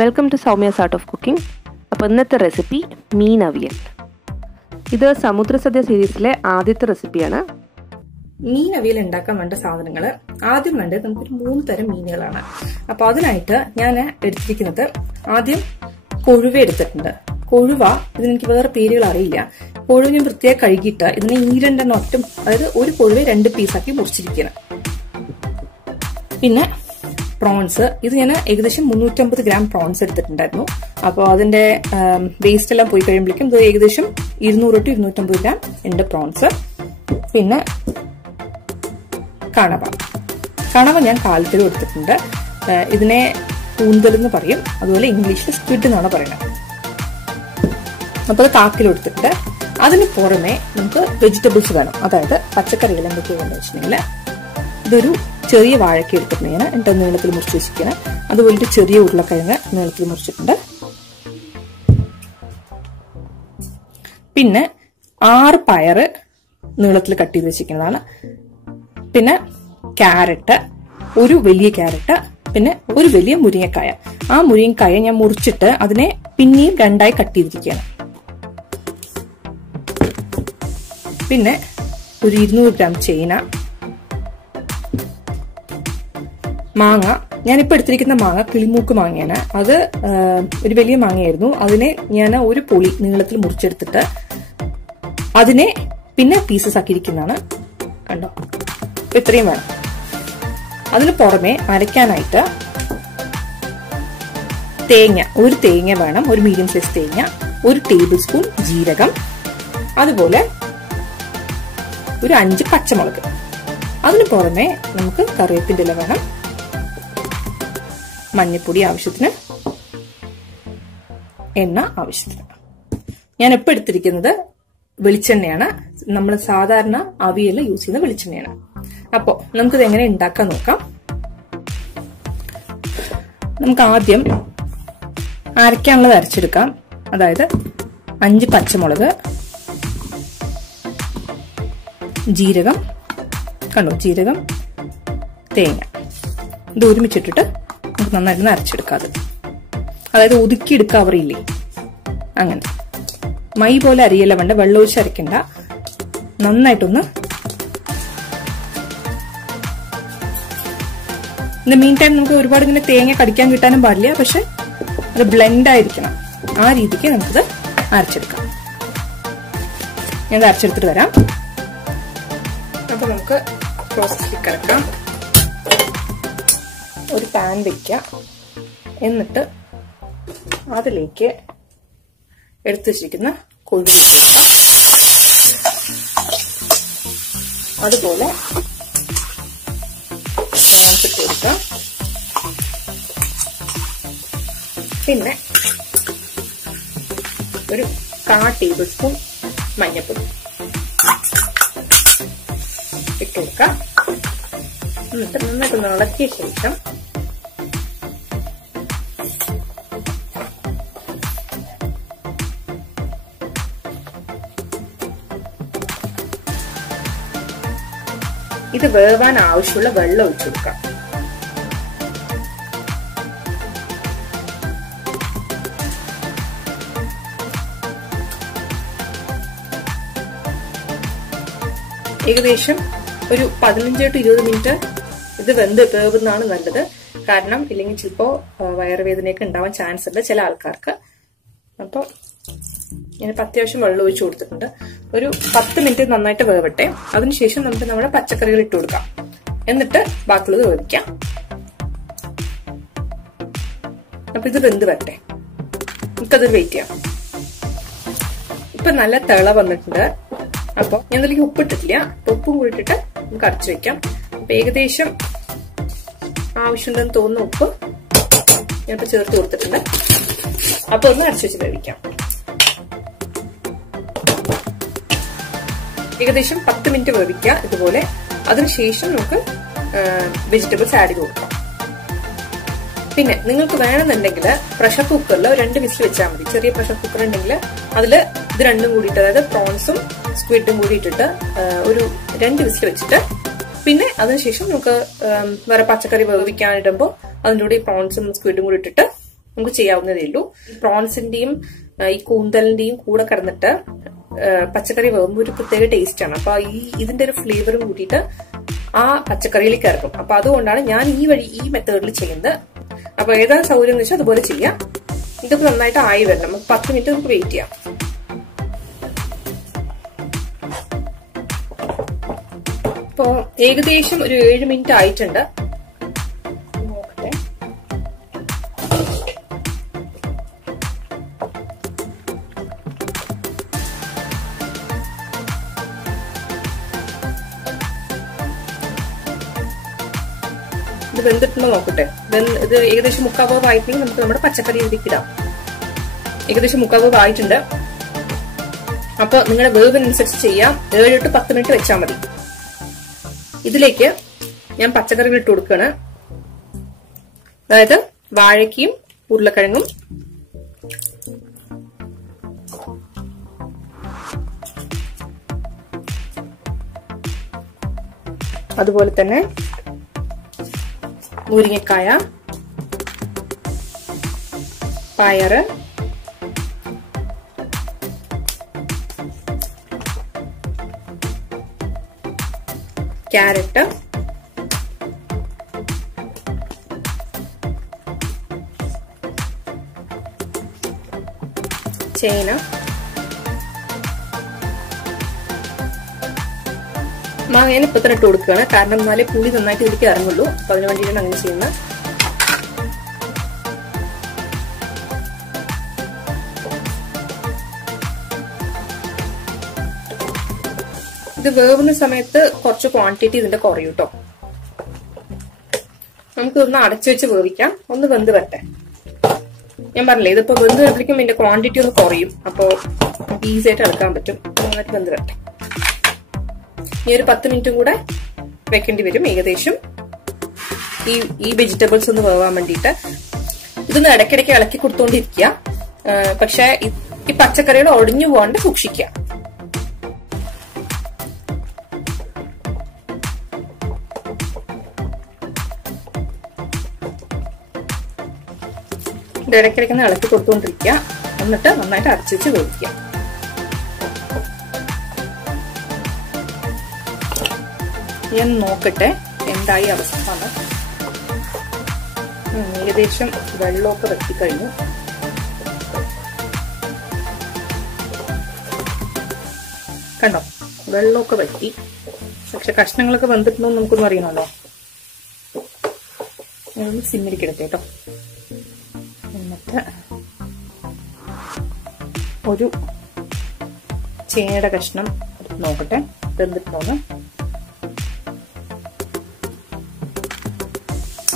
Welcome to Soumya's art of cooking. അപ്പോൾ ഇന്നത്തെ recipe മീൻ അവിയൽ. ഇത് സമുദ്ര സദ്യ സീരീസിലെ ആദ്യത്തെ റെസിപ്പിയാണ്. മീൻ അവിയൽ ഉണ്ടാക്കാൻ വേണ്ട സാധനങ്ങൾ ആദ്യം വേണ്ടത് നമുക്കൊരു 3 തരം മീനുകളാണ്. അപ്പോൾ അതിനായിട്ട് ഞാൻ എടുത്തിരിക്കുന്നത് ആദ്യം കൊഴുവ എടുത്തിട്ടുണ്ട്. കൊഴുവ ഇതിനെനിക്ക് വേറെ പേരുകൾ അറിയില്ല. കൊഴുവ ഞാൻ വൃത്തിയായി കഴുകിയിട്ട് ഇതിനെ ഈ 2 ഒറ്റ, അതായത് ഒരു കൊഴുവ 2 പീസാക്കി മുറിച്ചിരിക്കണം. പിന്നെ പ്രോൺസ്, ഇത് ഞാൻ ഏകദേശം 350 ഗ്രാം പ്രോൺസ് എടുത്തിട്ടുണ്ടായിരുന്നു. അപ്പോൾ അതിന്റെ വേസ്റ്റ് എല്ലാം പോയി കഴിയുമ്പോഴേക്കും ഇത് ഏകദേശം 200 to 250 ഗ്രാം ഉണ്ട് പ്രോൺസ്. പിന്നെ കണവ ഞാൻ 1/4 കിലോ എടുത്തിട്ടുണ്ട്. ഇതിനെ കൂന്തൽ എന്ന് പറയും, അതുപോലെ ഇംഗ്ലീഷിൽ സ്ക്വിഡ് എന്നാണ് പറയുന്നത്. അപ്പോൾ അത് 1/4 കിലോ എടുത്തിട്ടുണ്ട്. അതിന് പുറമെ നമുക്ക് വെജിറ്റബിൾസ് വേണം, അതായത് പച്ചക്കറികൾ എന്തൊക്കെയാണെന്ന് വെച്ചിട്ടുണ്ടെങ്കിൽ ഇതൊരു ചെറിയ വാഴയ്ക്ക എടുത്തിട്ടുണ്ട് ഞാൻ, എന്നിട്ട് നീളത്തിൽ മുറിച്ച് വെച്ചിരിക്കണം. അതുപോലെ ഒരു ചെറിയ ഉരുളക്കിഴങ്ങ് നീളത്തിൽ മുറിച്ചിട്ടുണ്ട്. പിന്നെ 6 പയറ് നീളത്തിൽ കട്ട് ചെയ്ത് വെച്ചിരിക്കുന്നതാണ്. പിന്നെ ക്യാരറ്റ്, ഒരു വലിയ ക്യാരറ്റ്, പിന്നെ ഒരു വലിയ മുരിങ്ങക്കായ. ആ മുരിങ്ങക്കായ ഞാൻ മുറിച്ചിട്ട് അതിനെ പിന്നെയും 2ആയി കട്ട് ചെയ്തിരിക്കുകയാണ്. പിന്നെ ഒരു 200 ഗ്രാം ചേന, മാങ്ങ. ഞാനിപ്പോ എടുത്തിരിക്കുന്ന മാങ്ങ കിളിമൂക്ക് മാങ്ങയാണ്. അത് ഒരു വലിയ മാങ്ങയായിരുന്നു. അതിനെ ഞാൻ ഒരു പൊളി നീളത്തിൽ മുറിച്ചെടുത്തിട്ട് അതിനെ പിന്നെ പീസസ് ആക്കിയിരിക്കുന്നതാണ്. കണ്ടോ, ഇത്രയും വേണം. അതിന് പുറമെ അരയ്ക്കാനായിട്ട് ഒരു തേങ്ങ വേണം, ഒരു മീഡിയം സൈസ് തേങ്ങ, 1 ടേബിൾ സ്പൂൺ ജീരകം, അതുപോലെ ഒരു 5 പച്ചമുളക്. അതിന് പുറമെ നമുക്ക് കറിവേപ്പിന്റെ ഇല വേണം, മഞ്ഞൾപ്പൊടി ആവശ്യത്തിന്, എണ്ണ ആവശ്യത്തിന്. ഞാൻ ഇപ്പോൾ എടുത്തിരിക്കുന്നത് വെളിച്ചെണ്ണയാണ്. നമ്മൾ സാധാരണ അവിയൽ യൂസ് ചെയ്യുന്ന വെളിച്ചെണ്ണയാണ്. അപ്പോൾ നമുക്കിത് എങ്ങനെ ഉണ്ടാക്കാൻ നോക്കാം. നമുക്ക് ആദ്യം അരയ്ക്കാനുള്ളത് അരച്ചെടുക്കാം. അതായത് 5 പച്ചമുളക്, ജീരകം, കണ്ടോ ജീരകം, തേങ്ങ, ഇത് ഒരുമിച്ചിട്ടിട്ട് നമുക്ക് നന്നായിട്ട് അരച്ചെടുക്കാതെ, അതായത് ഒതുക്കിയെടുക്കുക അവറിയില്ലേ, അങ്ങനെ മൈ പോലെ അരിയല്ല വേണ്ട, വെള്ളമൊഴിച്ച് അരയ്ക്കണ്ട. നന്നായിട്ടൊന്ന് ഇൻ മീൻ ടൈം നമുക്ക് ഒരുപാട് ഇങ്ങനെ തേങ്ങ കടിക്കാൻ കിട്ടാനും പാടില്ല, പക്ഷെ അത് ബ്ലെൻഡ് ആയിരിക്കണം. ആ രീതിക്ക് നമുക്കിത് അരച്ചെടുക്കാം. ഞാൻ അരച്ചെടുത്തിട്ട് വരാം. അപ്പൊ നമുക്ക് പ്രോസസ്സിലേക്ക് കിടക്കാം. ഒരു പാൻ വെക്കാം, എന്നിട്ട് അതിലേക്ക് എടുത്തു വെച്ചിരിക്കുന്ന കൊഴുവ ഇട്ട് വെക്കാം. അതുപോലെ പ്രോൺസ് ഇട്ട് കൊടുക്കാം. പിന്നെ ഒരു 1/4 ടേബിൾ സ്പൂൺ മഞ്ഞൾപ്പൊടി ഇട്ട് കൊടുക്കാം. എന്നിട്ട് നന്നായിട്ടൊന്ന് ഇളക്കിയ ശേഷം ഇത് വേവാൻ ആവശ്യമുള്ള വെള്ളം ഒഴിച്ചു കൊടുക്കാം. ഏകദേശം ഒരു 15 to 20 മിനിറ്റ് ഇത് വേവുന്നതാണ് നല്ലത്. കാരണം ഇല്ലെങ്കിൽ ചിലപ്പോ വയറുവേദനയൊക്കെ ഉണ്ടാവാൻ ചാൻസ് ഉണ്ട് ചില ആൾക്കാർക്ക്. അപ്പൊ ഞാനിപ്പോൾ അത്യാവശ്യം വെള്ളം ഒഴിച്ചു കൊടുത്തിട്ടുണ്ട്. ഒരു 10 മിനിറ്റ് നന്നായിട്ട് വേവട്ടെ. അതിനുശേഷം നമുക്ക് നമ്മുടെ പച്ചക്കറികൾ ഇട്ട് കൊടുക്കാം. എന്നിട്ട് ബാക്കിയുള്ളത് വേവിക്കാം. അപ്പൊ ഇത് വെന്ത് വരട്ടെ, നമുക്കത് വെയിറ്റ് ചെയ്യാം. ഇപ്പൊ നല്ല തിള വന്നിട്ടുണ്ട്. അപ്പൊ ഞാൻ ഇതിലേക്ക് ഉപ്പിട്ടിട്ടില്ല, ഉപ്പും കൂടി ഇട്ടിട്ട് നമുക്ക് അടച്ചു വെക്കാം. അപ്പൊ ഏകദേശം ആവശ്യമുണ്ടെന്ന് തോന്നുന്ന ഉപ്പ് ഞാനിപ്പോ ചേർത്ത് കൊടുത്തിട്ടുണ്ട്. അപ്പൊ ഒന്ന് അടച്ചു വെച്ച് വേവിക്കാം. ഏകദേശം 10 മിനിറ്റ് വേവിക്കുക ഇതുപോലെ. അതിനുശേഷം നമുക്ക് വെജിറ്റബിൾസ് ആഡ് ചെയ്ത് കൊടുക്കാം. പിന്നെ നിങ്ങൾക്ക് വേണമെന്നുണ്ടെങ്കിൽ പ്രഷർ കുക്കറിൽ 2 വിസിൽ വെച്ചാൽ മതി. ചെറിയ പ്രഷർ കുക്കർ ഉണ്ടെങ്കിൽ അതിൽ ഇത് രണ്ടും കൂടിയിട്ട്, അതായത് പ്രോൺസും സ്ക്വിഡും കൂടി ഇട്ടിട്ട് ഒരു 2 വിസിൽ വെച്ചിട്ട് പിന്നെ അതിനുശേഷം നമുക്ക് വേറെ പച്ചക്കറി വേവിക്കാനിടുമ്പോൾ അതിൻ്റെ കൂടെ പ്രോൺസും സ്ക്വിഡും കൂടി ഇട്ടിട്ട് നമുക്ക് ചെയ്യാവുന്നതേ ഉള്ളൂ. പ്രോൺസിന്റെയും ഈ കൂന്തലിന്റെയും കൂടെ കിടന്നിട്ട് പച്ചക്കറി വേകുമ്പോൾ ഒരു പ്രത്യേക ടേസ്റ്റ് ആണ്. അപ്പൊ ഇതിന്റെ ഒരു ഫ്ലേവറും കൂട്ടിയിട്ട് ആ പച്ചക്കറിയിലേക്ക് ഇറക്കും. അപ്പൊ അതുകൊണ്ടാണ് ഞാൻ ഈ മെത്തേഡിൽ ചെയ്യുന്നത്. അപ്പൊ ഏതാണ് സൗകര്യം എന്ന് വെച്ചാൽ അതുപോലെ ചെയ്യാം. ഇതൊക്കെ നന്നായിട്ട് ആയി വരണം. നമുക്ക് 10 മിനിറ്റ് നമുക്ക് വെയിറ്റ് ചെയ്യാം. ഇപ്പൊ ഏകദേശം ഒരു 7 മിനിറ്റ് ആയിട്ടുണ്ട്. നോക്കട്ടെ. ഇത് വെന്തിട്ടുണ്ടോ നോക്കട്ടെ. ഇത് ഏകദേശം 3/4 വേവ് ആയിട്ടുണ്ടെങ്കിൽ നമുക്ക് നമ്മുടെ പച്ചക്കറി ഇതിലേക്ക് ഇടാം. ഏകദേശം 3/4 വേവ് ആയിട്ടുണ്ട്. അപ്പൊ നിങ്ങളുടെ വേവിനനുസരിച്ച് ചെയ്യാം. 7 to 10 മിനിറ്റ് വെച്ചാൽ മതി. ഇതിലേക്ക് ഞാൻ പച്ചക്കറികൾ ഇട്ട് കൊടുക്കുകയാണ്. അതായത് വാഴയ്ക്കയും ഉരുളക്കിഴങ്ങും, അതുപോലെ തന്നെ മുരിങ്ങക്കായ, പയറ്, ക്യാരറ്റ്, ചേന, മാങ്ങ ഇപ്പൊ തന്നെ ഇട്ട് കൊടുക്കുകയാണ്. കാരണം എന്നാലേ പുളി നന്നായിട്ട് ഇതിലേക്ക് ഇറങ്ങുള്ളൂ. അപ്പൊ അതിനു വേണ്ടിയിട്ടാണ് അങ്ങനെ ചെയ്യുന്നത്. ഇത് വേവുന്ന സമയത്ത് കുറച്ച് ക്വാണ്ടിറ്റി ഇതിന്റെ കുറയും കേട്ടോ. നമുക്ക് ഒന്ന് അടച്ചു വെച്ച് വേവിക്കാം. ഒന്ന് വെന്ത് വരട്ടെ. ഞാൻ പറഞ്ഞില്ലേ, ഇതിപ്പോ വെന്ത് വരുമ്പോഴേക്കും ഇതിന്റെ ക്വാണ്ടിറ്റി ഒന്ന് കുറയും. അപ്പോ ഈസി ആയിട്ട് എടുക്കാൻ പറ്റും. നന്നായിട്ട് വെന്ത് വരട്ടെ. ഈ ഒരു 10 മിനിറ്റും കൂടെ വെക്കേണ്ടി വരും ഏകദേശം ഈ വെജിറ്റബിൾസ് ഒന്ന് വേവാൻ വേണ്ടിയിട്ട്. ഇതൊന്ന് ഇടയ്ക്കിടയ്ക്ക് ഇളക്കി കൊടുത്തോണ്ടിരിക്കുക. പക്ഷെ ഈ പച്ചക്കറികൾ ഒടിഞ്ഞു പോകാണ്ട് സൂക്ഷിക്കുക. ഇത് ഇടയ്ക്കിടയ്ക്ക് ഒന്ന് ഇളക്കി കൊടുത്തോണ്ടിരിക്കുക. എന്നിട്ട് നന്നായിട്ട് അടച്ചു വെച്ച് വേവിക്കുക. ഞാൻ നോക്കട്ടെ എന്തായി അവസ്ഥ. ഏകദേശം വെള്ളമൊക്കെ വറ്റിക്കഴിഞ്ഞു. കണ്ടോ, വെള്ളമൊക്കെ വറ്റി. പക്ഷെ കഷ്ണങ്ങളൊക്കെ വെന്തിട്ടുണ്ടോ നമുക്കൊന്നും അറിയണമല്ലോ. ഞാനൊന്ന് സിമ്മിരിക്കിടട്ടെ കേട്ടോ. എന്നിട്ട് ഒരു ചേനയുടെ കഷ്ണം നോക്കട്ടെ വെന്തിട്ടുണ്ടോന്ന്.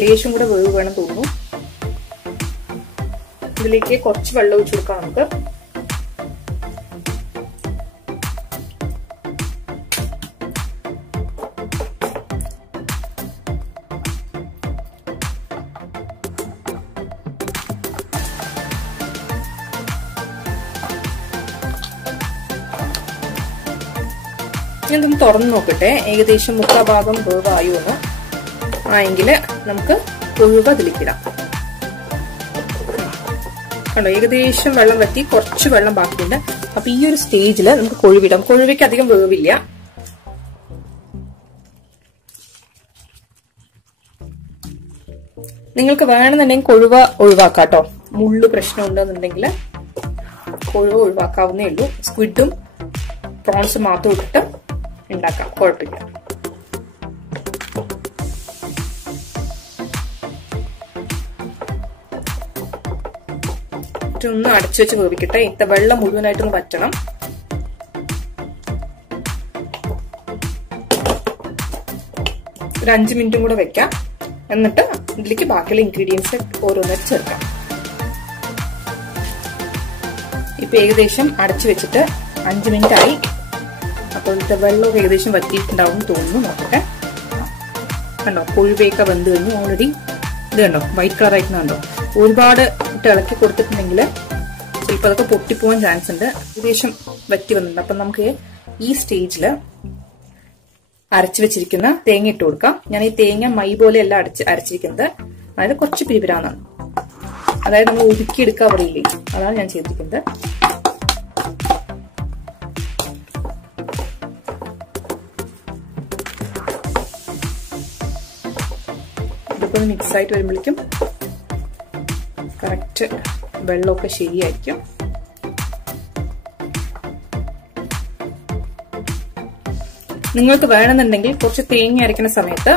ലേശം കൂടെ വേവ് വേണം തോന്നുന്നു. ഇതിലേക്ക് കുറച്ച് വെള്ളം ഒഴിച്ചു കൊടുക്കാം നമുക്ക്. ഇതൊന്ന് തുറന്നു നോക്കട്ടെ. ഏകദേശം 3/4 ഭാഗം വേവായോ എന്ന്. ആയെങ്കില് നമുക്ക് കൊഴുവ അതിലേക്കിടാം. കണ്ടോ, ഏകദേശം വെള്ളം വറ്റി, കുറച്ച് വെള്ളം ബാക്കിയുണ്ട്. അപ്പൊ ഈ ഒരു സ്റ്റേജില് നമുക്ക് കൊഴുവിടാം. കൊഴുവയ്ക്ക് അധികം വേവില്ല. നിങ്ങൾക്ക് വേണമെന്നുണ്ടെങ്കിൽ കൊഴുവ ഒഴിവാക്കാട്ടോ. മുള്ളു പ്രശ്നം ഉണ്ടെന്നുണ്ടെങ്കിൽ കൊഴുവ ഒഴിവാക്കാവുന്നേ ഉള്ളൂ. സ്ക്വിഡും പ്രോൺസും മാത്രം ഇട്ടിട്ട് ഉണ്ടാക്കാം, കുഴപ്പമില്ല. ഒന്ന് അടച്ചു വെച്ച് വേവിക്കട്ടെ. ഇത്ത വെള്ളം മുഴുവനായിട്ടൊന്ന് വറ്റണം. ഒരു 5 മിനിറ്റും കൂടെ വെക്കാം. എന്നിട്ട് ഇതിലേക്ക് ബാക്കിയുള്ള ഇൻഗ്രീഡിയൻസ് ഓരോന്നായിട്ട് ചേർക്കാം. ഇപ്പൊ ഏകദേശം അടച്ചു വെച്ചിട്ട് 5 മിനിറ്റ് ആയി. അപ്പോൾ ഇതിന്റെ വെള്ളം ഏകദേശം വറ്റിയിട്ടുണ്ടാവും തോന്നുന്നു. നോക്കട്ടെ. കണ്ടോ, കൊഴുവയൊക്കെ വെന്ത് കഴിഞ്ഞു ഓൾറെഡി. ഇത് കണ്ടോ, വൈറ്റ് കളർ ആയിട്ട് കണ്ടോ. ഒരുപാട് ഇളക്കി കൊടുത്തിട്ടുണ്ടെങ്കിൽ ചിലപ്പോൾ അതൊക്കെ പൊട്ടിപ്പോവാൻ ചാൻസ് ഉണ്ട്. ഏകദേശം വറ്റി വന്നിട്ടുണ്ട്. അപ്പൊ നമുക്ക് ഈ സ്റ്റേജില് അരച്ചു വെച്ചിരിക്കുന്ന തേങ്ങ ഇട്ട് കൊടുക്കാം. ഞാൻ ഈ തേങ്ങ മൈ പോലെ അല്ല അരച്ചിരിക്കുന്നത്. അതായത് കുറച്ച് പിരിപിരാന്നാണ്. അതായത് നമ്മൾ ഒതുക്കിയെടുക്കാൻ പറയില്ലേ, അതാണ് ഞാൻ ചെയ്തിരിക്കുന്നത്. ഇതിപ്പോ മിക്സ് ആയിട്ട് വരുമ്പോഴേക്കും കറക്റ്റ് വെള്ളമൊക്കെ ശരിയായിരിക്കും. നിങ്ങൾക്ക് വേണമെന്നുണ്ടെങ്കിൽ കുറച്ച് തേങ്ങ അരയ്ക്കുന്ന സമയത്ത്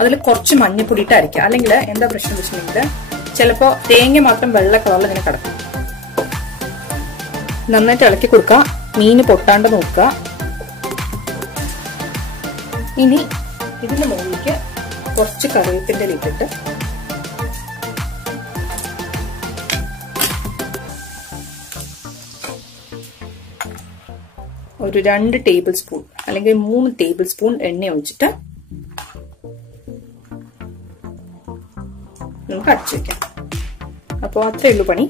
അതിൽ കുറച്ച് മഞ്ഞപ്പൊടി ഇട്ട് അരയ്ക്കുക. അല്ലെങ്കിൽ എന്താ പ്രശ്നം വെച്ചിട്ടുണ്ടെങ്കിൽ ചിലപ്പോ തേങ്ങ മാത്രം വെള്ള കളറിൽ ഇങ്ങനെ കിടക്കും. നന്നായിട്ട് ഇളക്കി കൊടുക്കുക, മീന് പൊട്ടാണ്ട് നോക്കുക. ഇനി ഇതിന്റെ മുകളിലേക്ക് കുറച്ച് കറിവേപ്പിന്റെ ഇട്ടിട്ട് ഒരു 2 ടേബിൾ സ്പൂൺ അല്ലെങ്കിൽ 3 ടേബിൾ സ്പൂൺ എണ്ണ ഒഴിച്ചിട്ട് നമുക്ക് അടച്ചു വെക്കാം. അപ്പോൾ അത്രേ ഉള്ളൂ പണി.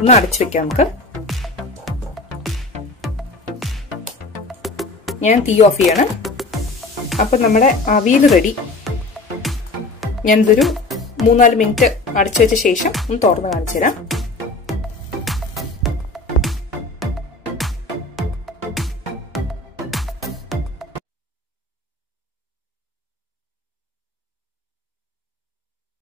ഒന്ന് അടച്ചു വെക്കാം നമുക്ക്. ഞാൻ തീ ഓഫ് ചെയ്യാണ്. അപ്പൊ നമ്മുടെ അവിയൽ റെഡി. ഞാനിതൊരു 3-4 മിനിറ്റ് അടച്ചു വെച്ച ശേഷം ഒന്ന് തുറന്ന് കാണിച്ചു തരാം.